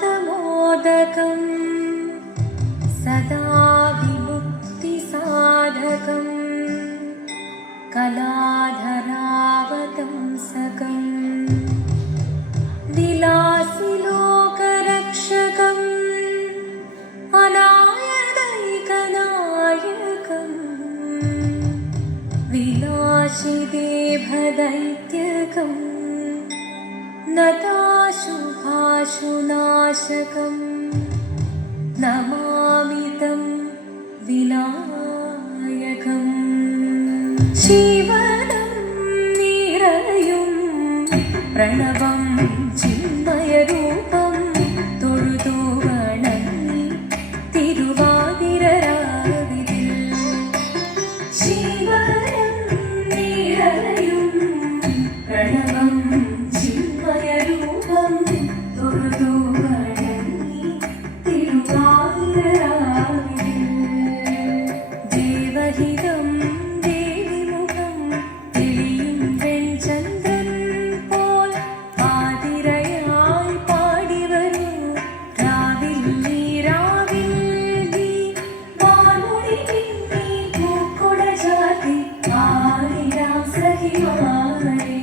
मोदकम् सदा विमुक्तिसाधकम् कलाधरावतंसकम् विलासिलोकरक्षकम् अनायदैकनायकम् विनाशिदेभदैत्यकम् नताशुभाशुनाशकम् नमामि तं विनायकम् जीवनं निरयुं प्रणवं चिन्मयरूपं തൊഴുതു വണങ്ങി തിരുവാതിരരാവിതിൽ ജീവനം നിറയും പ്രണവം ചിന്മയരൂപം തൊഴുതു വണങ്ങി തിരുവാതിരരാവിതിൽ ദേവഹിതം ദേവിമുഖം തെളിയും വെൺചന്ദ്രൻ പോൽ ആതിരയായി പാടി വരൂ രാവിൽ നീ വാനൊളി പിന്നി പൂക്കുട ചാർത്തി ആടിടാം സഖിമാരെ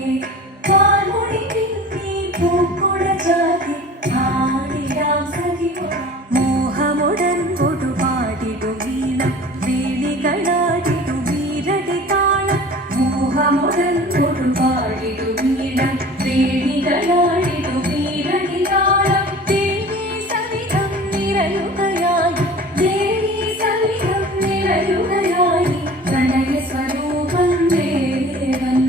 വാനൊളി പിന്നി പൂക്കുട ചാർത്തി ആടിടാം സഖിമാരെ മോഹമുടൻ കൊടുപാടിടും വീണം വേലികളാടിടും വീരടി താളം മോഹമുടൻ കൊടുപാടിടും വീണം വേലികളാടിടും വീരടി താളം ദേവി സവിധം നിറയുകയായി ദേവി സവിധം നിറയുകയായി പ്രണയ സ്വരൂപം ദേവൻ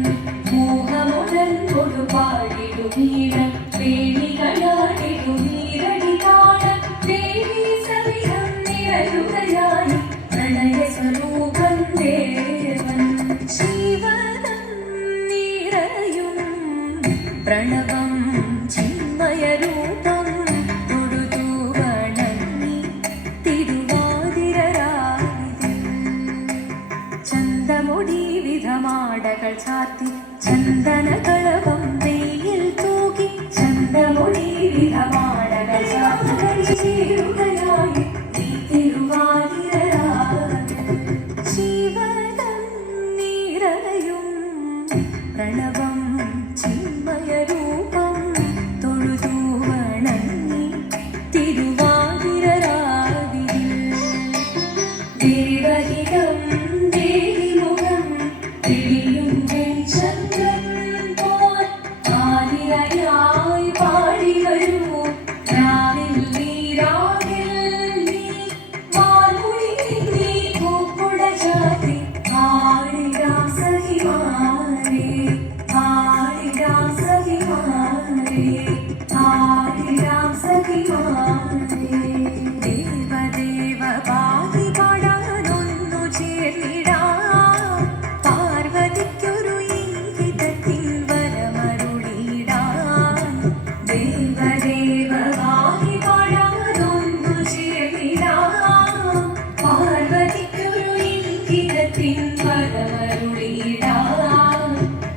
മോഹമുടൻ കൊടുപാടിടും വീണം വേലികളാടിടും വീരടി താളം ദേവി സവിധം നിറയുകയായി പ്രണയ സ്വരൂപം ദേവൻ ജീവനം നിറയും പ്രണവം ചിന്മയരൂപം തൊഴുതു വണങ്ങി തിരുവാതിരരാവിതിൽ ചന്തമുടി വിധമാടകൾ ചാർത്തി ചന്ദനകളവം വെയിൽ തൂകി ചന്തമുടി വിധമാടകൾ ചാർത്തി ചേരുകയായി നീ തിരുവാതിരരാവിതിൽ ജീവനം നിറയും പ്രണവം ചിന്മയരൂപം തൊഴുതു വണങ്ങി തിരുവാതിരരാവിതിൽ ദേവഹിതം ദേവിമുഖം തെളിയും വെൺചന്ദ്രൻ പോൽ ആതിരയായി പാടി വരൂ രാവിൽ നീ വാനൊളി പിന്നി പൂക്കുട ചാർത്തി ആടിടാം സഖിമാരെ ആടിടാം സഖിമാരെ ആടിടാം സഖിമാരെ ദേവദേവ പാടി പാടാനൊന്നു ചേർന്നിടാം പാർവതിക്കൊരു ഇംഗിതത്തിൻ വരമരുളിടാൻ ദേവദേവ പാടി പാടാനൊന്നു ചേർന്നിടാം പാർവതിക്കൊരു ഇംഗിതത്തിൻ വരമരുളിടാൻ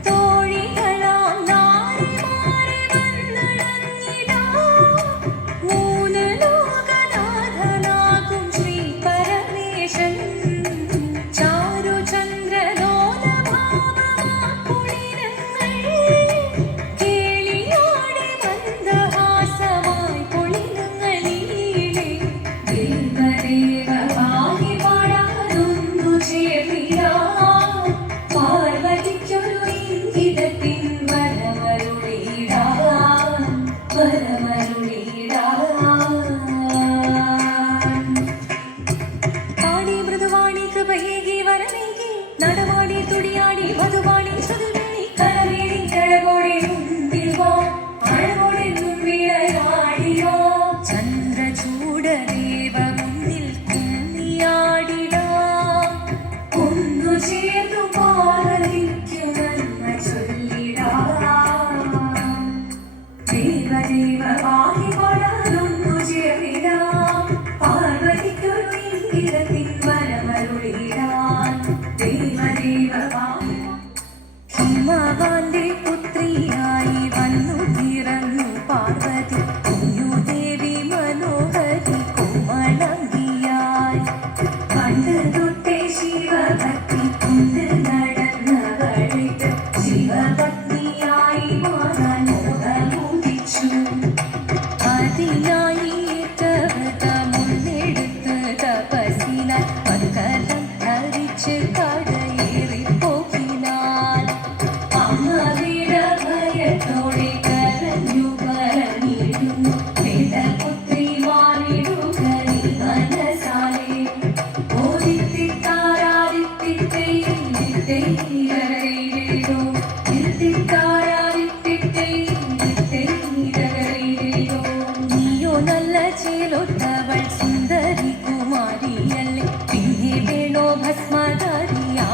തോഴികളാം നാരിമാരെ വന്നണഞ്ഞിടാം മൂന്ന് ലോകനാഥനാകും ശ്രീ പരമേശൻ ചാരുചന്ദ്രലോലഭാവമാക്കുളിരങ്ങൾ കേളിയോടെ മന്ദഹാസമായി പൊളിനങ്ങളിലേ ദേവദേവ പാടി പാടാനൊന്നു ചേർന്നിടാം പാർവതിക്കൊരു ഇംഗിതത്തിൻ വരമരുളിടാൻ പാടി മൃദുവാണി കൃപയേകി വരമേകി നടമാടി തുടിയാടി മധുവാണി സുതിവേണി കലവേണി കഴകോടെ മുൻപിൽ വാ അഴകോടെ മുൻപിളയാടിയോ ചന്ദ്രചൂടദേവ മുന്നിൽ കുന്നിയാടിടാം ഒന്നു ചേർന്നു പാർവതിക്കു നന്മ ചൊല്ലിടാം ദേവദേവ പാടി പാടാനൊന്നു ചേർന്നിടാം പാർവതിക്കൊരു ഇംഗിതത്തിൻ വരമരുളിടാൻ ദേവദേവ പാടി ഹിമവാന്റെ പുത്രിയായി വന്നു പിറന്നു പാർവതി കുഞ്ഞു ദേവി നീനായി ഏറ്റവത മുന്നെടുത്ത് തപസിനാൽ മകരം ധരിച്ച് കടയേറിപ്പോക്കിനാൽ അമ്മയുടെ ഭയത്തോടെ കരഞ്ഞു പറഞ്ഞിരുന്നു വേദപുത്രി മാറിടുക നീ മനസാലെ നീയോ നല്ല ചേലൊത്തവൾ സുന്ദരി കുമാരിയല്ലേ പിന്നെ വേണോ ഭസ്മധാരിയാമൊരുവനെ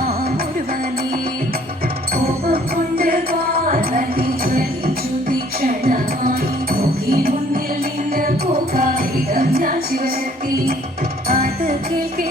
കോപം കൊണ്ട് പാർവതി ജ്വലിച്ചു തീക്ഷണമായി നോക്കി മുന്നിൽ നിന്ന് പോകാതെ ഞാൻ ശിവശക്തി അത് കേൾക്കെ